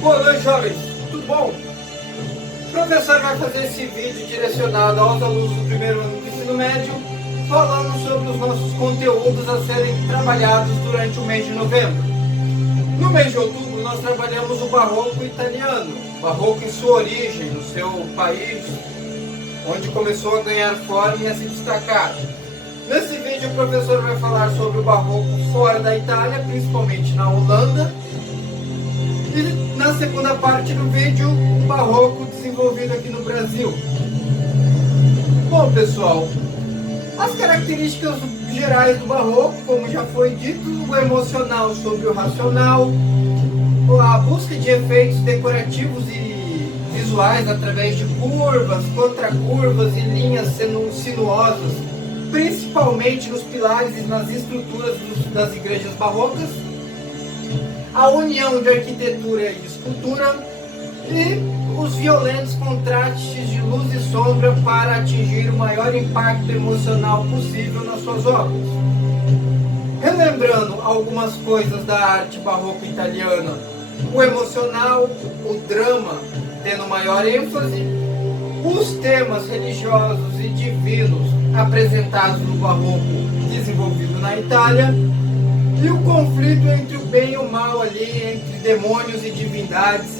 Boa noite, jovens. Tudo bom? O professor vai fazer esse vídeo direcionado aos alunos do primeiro ano do ensino médio, falando sobre os nossos conteúdos a serem trabalhados durante o mês de novembro. No mês de outubro, nós trabalhamos o barroco italiano, barroco em sua origem, no seu país, onde começou a ganhar forma e a se destacar. Nesse vídeo, o professor vai falar sobre o barroco fora da Itália, principalmente na Holanda. E na segunda parte do vídeo, o barroco desenvolvido aqui no Brasil. Bom, pessoal, as características gerais do barroco, como já foi dito, o emocional sobre o racional, a busca de efeitos decorativos e visuais através de curvas, contracurvas e linhas sinuosas, principalmente nos pilares e nas estruturas das igrejas barrocas, a união de arquitetura e escultura e os violentos contrastes de luz e sombra para atingir o maior impacto emocional possível nas suas obras. Relembrando algumas coisas da arte barroca italiana, o emocional, o drama tendo maior ênfase, os temas religiosos e divinos apresentados no barroco desenvolvido na Itália, e o conflito entre o bem e o mal ali, entre demônios e divindades,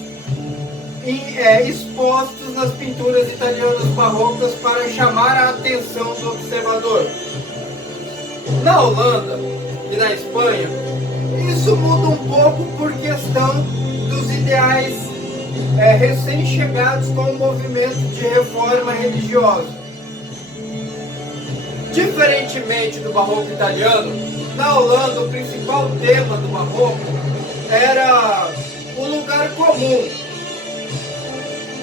expostos nas pinturas italianas barrocas para chamar a atenção do observador. Na Holanda e na Espanha, isso muda um pouco por questão dos ideais recém-chegados com o movimento de reforma religiosa. Diferentemente do barroco italiano, na Holanda, o principal tema do barroco era o lugar comum.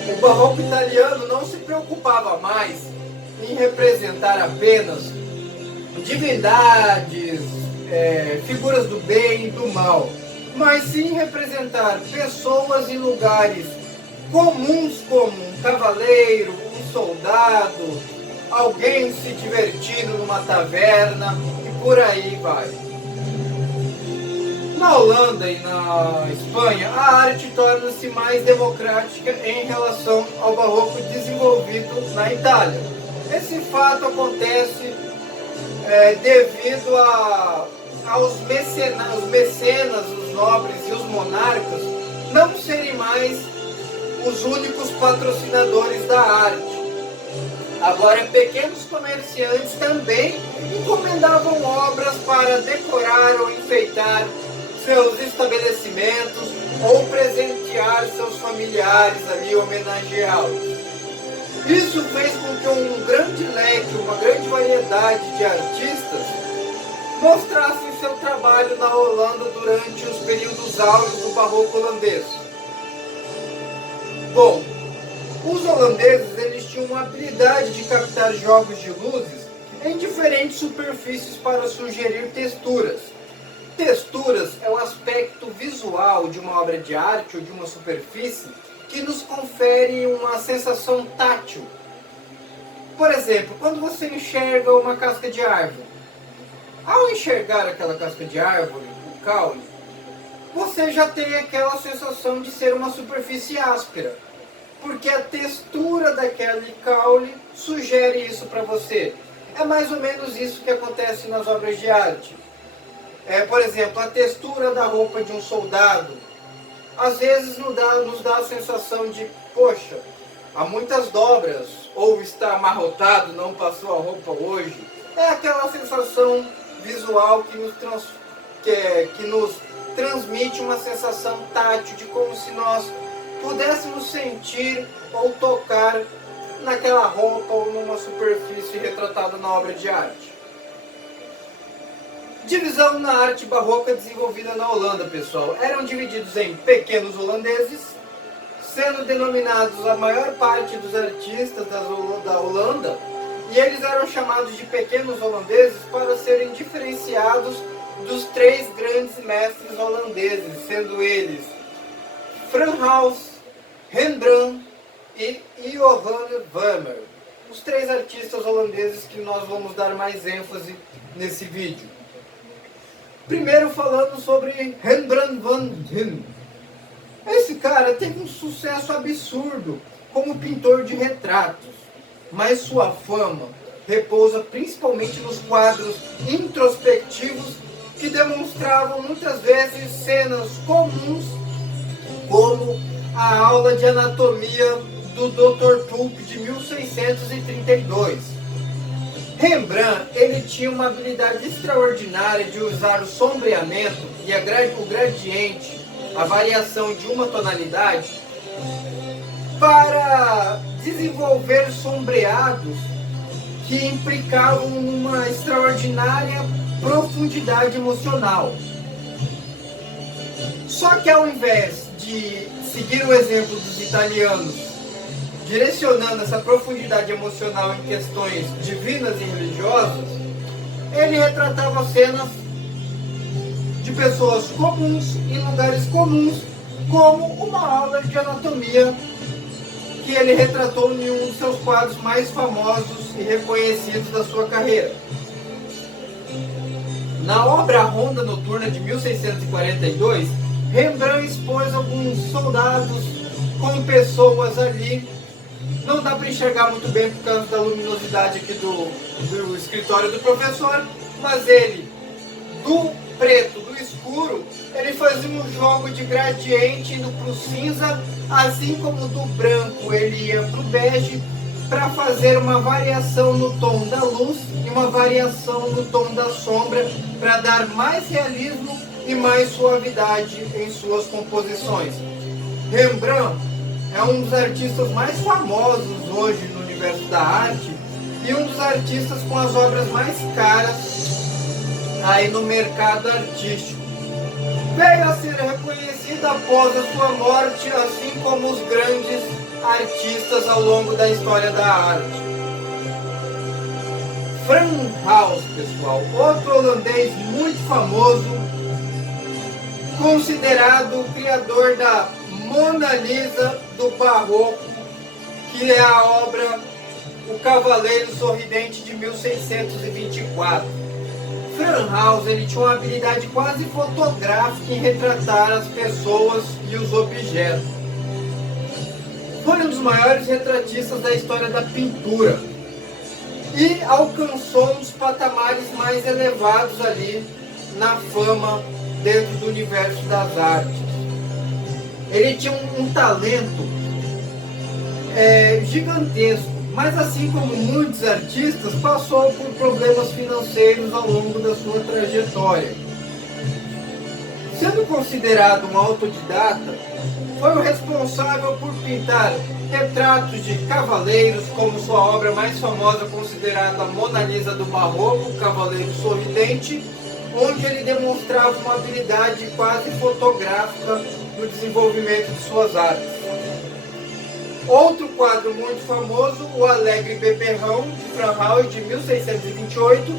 O barroco italiano não se preocupava mais em representar apenas divindades, figuras do bem e do mal, mas sim representar pessoas e lugares comuns como um cavaleiro, um soldado, alguém se divertindo numa taverna, por aí vai. Na Holanda e na Espanha, a arte torna-se mais democrática em relação ao barroco desenvolvido na Itália. Esse fato acontece devido aos mecenas, os nobres e os monarcas não serem mais os únicos patrocinadores da arte. Agora, pequenos comerciantes também encomendavam obras para decorar ou enfeitar seus estabelecimentos ou presentear seus familiares ali, homenageá-los. Isso fez com que um grande leque, uma grande variedade de artistas mostrassem seu trabalho na Holanda durante os períodos áureos do barroco holandês. Bom, os holandeses eles tinham uma habilidade de captar jogos de luzes em diferentes superfícies para sugerir texturas. Texturas é o aspecto visual de uma obra de arte ou de uma superfície que nos confere uma sensação tátil. Por exemplo, quando você enxerga uma casca de árvore, ao enxergar aquela casca de árvore, o caule, você já tem aquela sensação de ser uma superfície áspera, porque a textura daquele caule sugere isso para você. É mais ou menos isso que acontece nas obras de arte. Por exemplo, a textura da roupa de um soldado, às vezes nos dá a sensação de, poxa, há muitas dobras, ou está amarrotado, não passou a roupa hoje. É aquela sensação visual que nos transmite uma sensação tátil de como se nós pudéssemos sentir ou tocar naquela roupa ou numa superfície retratada na obra de arte. Divisão na arte barroca desenvolvida na Holanda, pessoal. Eram divididos em pequenos holandeses, sendo denominados a maior parte dos artistas da Holanda, e eles eram chamados de pequenos holandeses para serem diferenciados dos três grandes mestres holandeses, sendo eles Frans Hals, Rembrandt e Johannes Vermeer. Os três artistas holandeses que nós vamos dar mais ênfase nesse vídeo. Primeiro falando sobre Rembrandt van Rijn. Esse Esse cara teve um sucesso absurdo como pintor de retratos, mas sua fama repousa principalmente nos quadros introspectivos que demonstravam muitas vezes cenas comuns, como a aula de anatomia do Dr. Tulp de 1632. Rembrandt, ele tinha uma habilidade extraordinária de usar o sombreamento e o gradiente, a variação de uma tonalidade, para desenvolver sombreados que implicavam uma extraordinária profundidade emocional. Só que ao invés de seguir o exemplo dos italianos, direcionando essa profundidade emocional em questões divinas e religiosas, ele retratava cenas de pessoas comuns em lugares comuns, como uma aula de anatomia que ele retratou em um dos seus quadros mais famosos e reconhecidos da sua carreira. Na obra A Ronda Noturna de 1642, Rembrandt expôs alguns soldados com pessoas ali. Não dá para enxergar muito bem por causa da luminosidade aqui do escritório do professor, mas ele, do preto, do escuro, ele fazia um jogo de gradiente indo para o cinza, assim como do branco ele ia para o bege, para fazer uma variação no tom da luz e uma variação no tom da sombra, para dar mais realismo e mais suavidade em suas composições. Rembrandt é um dos artistas mais famosos hoje no universo da arte e um dos artistas com as obras mais caras aí no mercado artístico. Veio a ser reconhecido após a sua morte, assim como os grandes artistas ao longo da história da arte. Frans Hals, pessoal, outro holandês muito famoso, considerado o criador da Mona Lisa do Barroco, que é a obra O Cavaleiro Sorridente de 1624. Frans Hals, ele tinha uma habilidade quase fotográfica em retratar as pessoas e os objetos. Foi um dos maiores retratistas da história da pintura e alcançou uns patamares mais elevados ali na fama dentro do universo das artes. Ele tinha um talento gigantesco, mas assim como muitos artistas, passou por problemas financeiros ao longo da sua trajetória. Sendo considerado um autodidata, foi o responsável por pintar retratos de cavaleiros, como sua obra mais famosa, considerada a Mona Lisa do Barroco, o Cavaleiro Sorridente, onde ele demonstrava uma habilidade quase fotográfica no desenvolvimento de suas artes. Outro quadro muito famoso, o Alegre Beberrão, de Frans Hals, de 1628,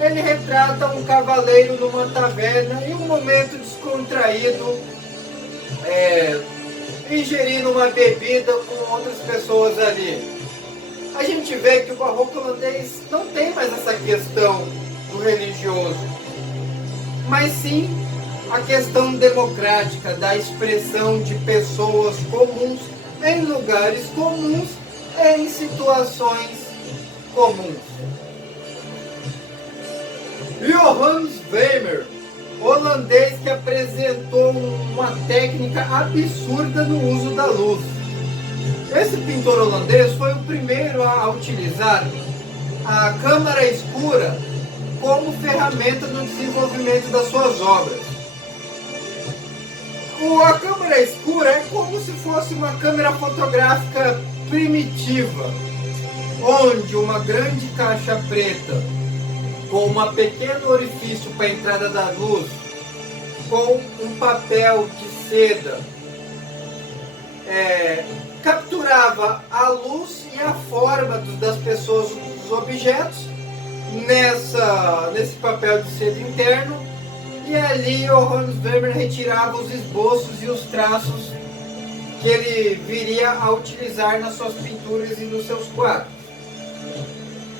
ele retrata um cavaleiro numa taverna em um momento descontraído, ingerindo uma bebida com outras pessoas ali. A gente vê que o barroco holandês não tem mais essa questão do religioso, mas sim a questão democrática, da expressão de pessoas comuns em lugares comuns, em situações comuns. Johannes Vermeer, holandês que apresentou uma técnica absurda no uso da luz. Esse pintor holandês foi o primeiro a utilizar a câmara escura como ferramenta no desenvolvimento das suas obras. A câmera escura é como se fosse uma câmera fotográfica primitiva, onde uma grande caixa preta com um pequeno orifício para a entrada da luz, com um papel de seda, capturava a luz e a forma das pessoas, dos objetos, nesse papel de seda interno. E ali o Johannes Vermeer retirava os esboços e os traços que ele viria a utilizar nas suas pinturas e nos seus quadros.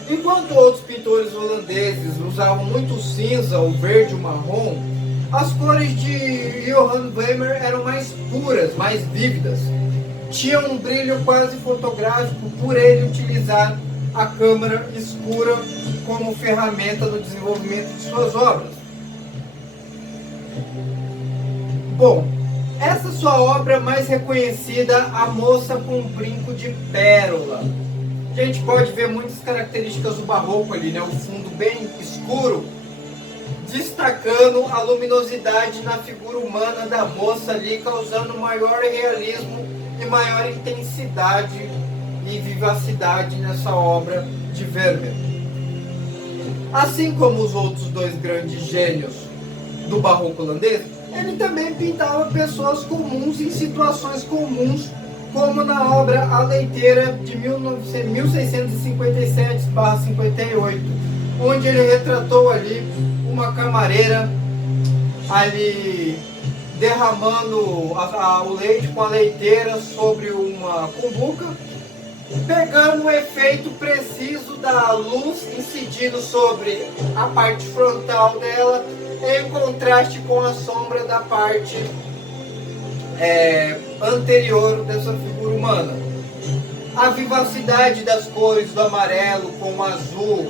Enquanto outros pintores holandeses usavam muito o cinza, o verde, o marrom, As cores de Johann Vermeer eram mais puras, mais vívidas. Tinham um brilho quase fotográfico por ele utilizar a câmara escura como ferramenta no desenvolvimento de suas obras. Bom, essa sua obra mais reconhecida, A Moça com um Brinco de Pérola. A gente pode ver muitas características do barroco ali, né? O fundo bem escuro, destacando a luminosidade na figura humana da moça ali, causando maior realismo e maior intensidade e vivacidade nessa obra de Vermeer. Assim como os outros dois grandes gênios do barroco holandês, ele também pintava pessoas comuns em situações comuns, como na obra A Leiteira de 1657/58, onde ele retratou ali uma camareira ali derramando o leite com a leiteira sobre uma cumbuca, pegando o efeito preciso da luz incidindo sobre a parte frontal dela, em contraste com a sombra da parte anterior dessa figura humana. A vivacidade das cores do amarelo com o azul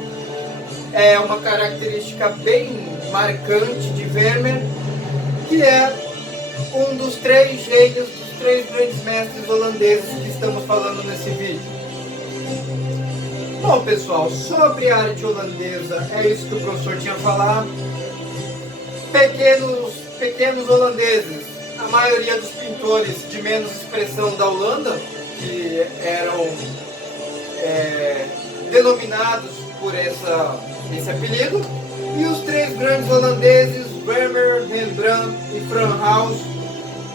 é uma característica bem marcante de Vermeer, que é um dos três gênios, dos três grandes mestres holandeses que estamos falando nesse vídeo. Bom, pessoal, sobre a arte holandesa, é isso que o professor tinha falado. Pequenos holandeses, a maioria dos pintores de menos expressão da Holanda, que eram denominados por esse apelido, e os três grandes holandeses, Vermeer, Rembrandt e Frans Hals,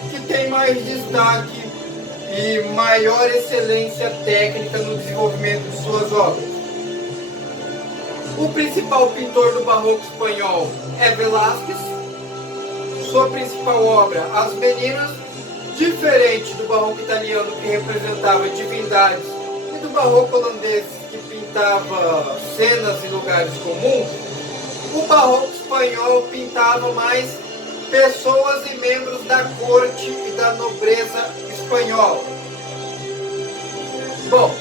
que tem mais destaque e maior excelência técnica no desenvolvimento de suas obras. O principal pintor do barroco espanhol é Velázquez. Sua principal obra, As Meninas, diferente do barroco italiano, que representava divindades, e do barroco holandês, que pintava cenas e lugares comuns, o barroco espanhol pintava mais pessoas e membros da corte e da nobreza espanhola. Bom,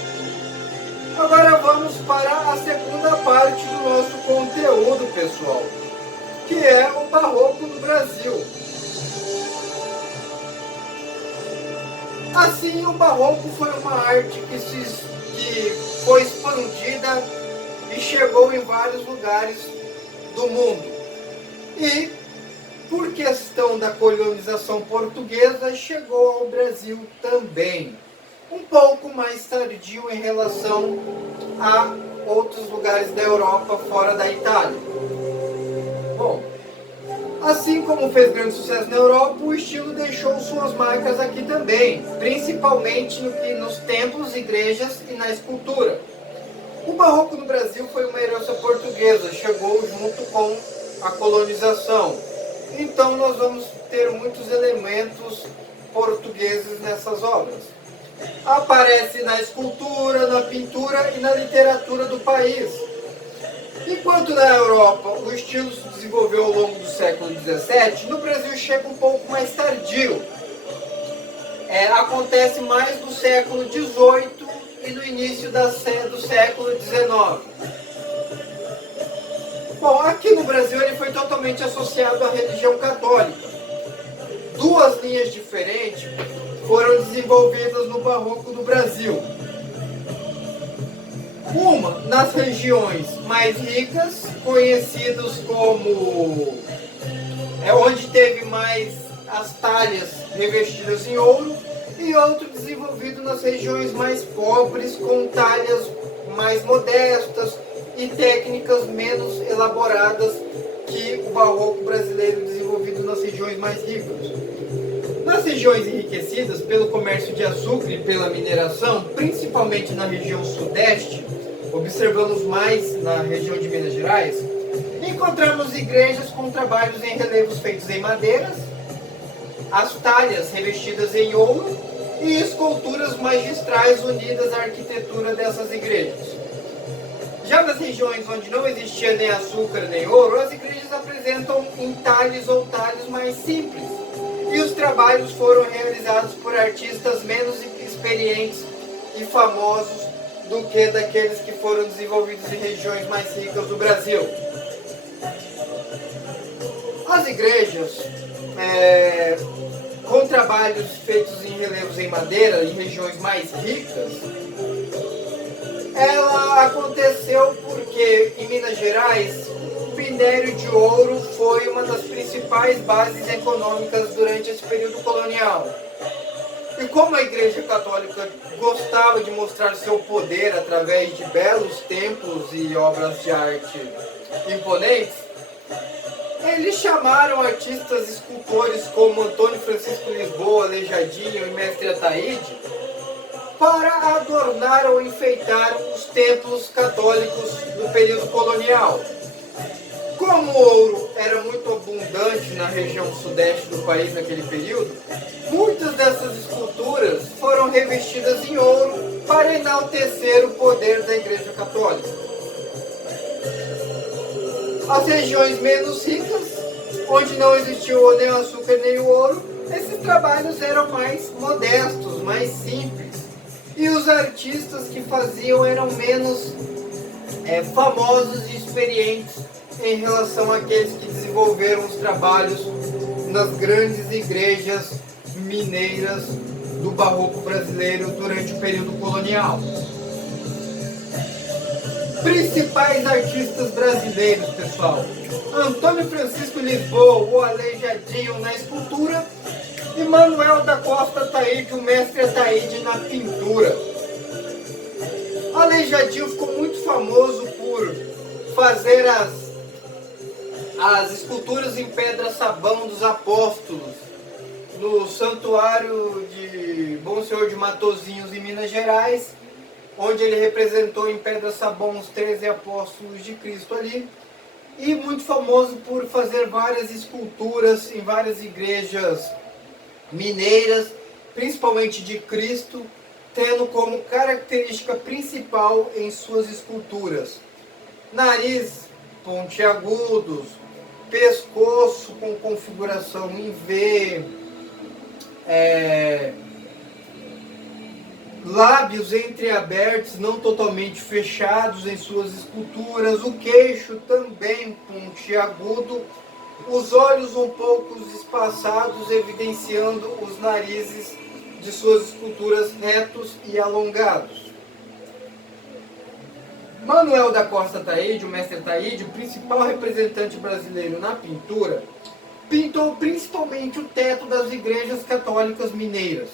agora vamos para a segunda parte do nosso conteúdo, pessoal, que é o barroco no Brasil. Assim, o barroco foi uma arte que foi expandida e chegou em vários lugares do mundo. E, por questão da colonização portuguesa, chegou ao Brasil também. Um pouco mais tardio em relação a outros lugares da Europa fora da Itália. Bom, assim como fez grande sucesso na Europa, o estilo deixou suas marcas aqui também, principalmente nos templos, igrejas e na escultura. O barroco no Brasil foi uma herança portuguesa, chegou junto com a colonização. Então nós vamos ter muitos elementos portugueses nessas obras. Aparece na escultura, na pintura e na literatura do país. Enquanto na Europa o estilo se desenvolveu ao longo do século XVII, no Brasil chega um pouco mais tardio. Acontece mais no século XVIII e no início do século XIX. Bom, aqui no Brasil ele foi totalmente associado à religião católica. Duas linhas diferentes foram desenvolvidas no barroco do Brasil. Uma nas regiões mais ricas, conhecidas como onde teve mais as talhas revestidas em ouro, e outro desenvolvido nas regiões mais pobres, com talhas mais modestas e técnicas menos elaboradas que o barroco brasileiro desenvolvido nas regiões mais ricas. Nas regiões enriquecidas pelo comércio de açúcar e pela mineração, principalmente na região sudeste, observamos mais na região de Minas Gerais, encontramos igrejas com trabalhos em relevos feitos em madeiras, as talhas revestidas em ouro e esculturas magistrais unidas à arquitetura dessas igrejas. Já nas regiões onde não existia nem açúcar nem ouro, as igrejas apresentam entalhes ou talhos mais simples. E os trabalhos foram realizados por artistas menos experientes e famosos do que daqueles que foram desenvolvidos em regiões mais ricas do Brasil. As igrejas, com trabalhos feitos em relevos em madeira, em regiões mais ricas, ela aconteceu porque em Minas Gerais o minério de ouro foi uma das principais bases econômicas durante esse período colonial. E como a Igreja Católica gostava de mostrar seu poder através de belos templos e obras de arte imponentes, eles chamaram artistas escultores como Antônio Francisco Lisboa, Aleijadinho e Mestre Ataíde para adornar ou enfeitar os templos católicos do período colonial. Como o ouro era muito abundante na região sudeste do país naquele período, muitas dessas esculturas foram revestidas em ouro para enaltecer o poder da Igreja Católica. As regiões menos ricas, onde não existiu nem o açúcar nem o ouro, esses trabalhos eram mais modestos, mais simples. E os artistas que faziam eram menos famosos e experientes em relação àqueles que desenvolveram os trabalhos nas grandes igrejas mineiras do barroco brasileiro durante o período colonial. Principais artistas brasileiros, pessoal: Antônio Francisco Lisboa, o Aleijadinho na escultura, e Manuel da Costa Ataíde, o Mestre Ataíde na pintura. Aleijadinho ficou muito famoso por fazer as esculturas em pedra-sabão dos apóstolos no santuário de Bom Senhor de Matozinhos, em Minas Gerais, onde ele representou em pedra-sabão os 13 apóstolos de Cristo ali, e muito famoso por fazer várias esculturas em várias igrejas mineiras, principalmente de Cristo, tendo como característica principal em suas esculturas nariz pontiagudos, pescoço com configuração em V, lábios entreabertos, não totalmente fechados em suas esculturas, o queixo também pontiagudo, os olhos um pouco espaçados, evidenciando os narizes de suas esculturas retos e alongados. Manuel da Costa Ataíde, o Mestre Ataíde, o principal representante brasileiro na pintura, pintou principalmente o teto das igrejas católicas mineiras.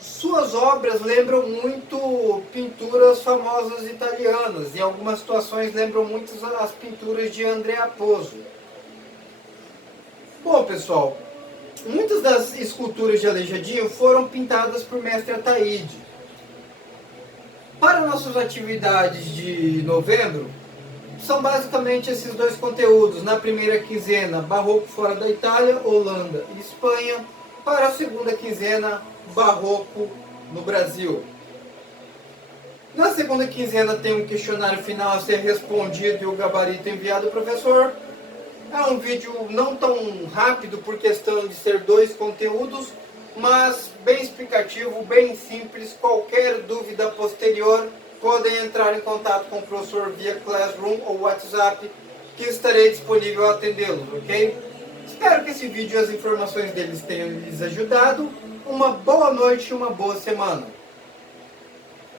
Suas obras lembram muito pinturas famosas italianas, em algumas situações lembram muito as pinturas de Andrea Pozzo. Bom, pessoal, muitas das esculturas de Aleijadinho foram pintadas por Mestre Ataíde. Para nossas atividades de novembro, são basicamente esses dois conteúdos. Na primeira quinzena, Barroco fora da Itália, Holanda e Espanha. Para a segunda quinzena, Barroco no Brasil. Na segunda quinzena tem um questionário final a ser respondido e o gabarito enviado ao professor. É um vídeo não tão rápido por questão de ser dois conteúdos, mas bem explicativo, bem simples. Qualquer dúvida posterior, podem entrar em contato com o professor via Classroom ou WhatsApp, que estarei disponível a atendê-los, ok? Espero que esse vídeo e as informações deles tenham lhes ajudado. Uma boa noite e uma boa semana.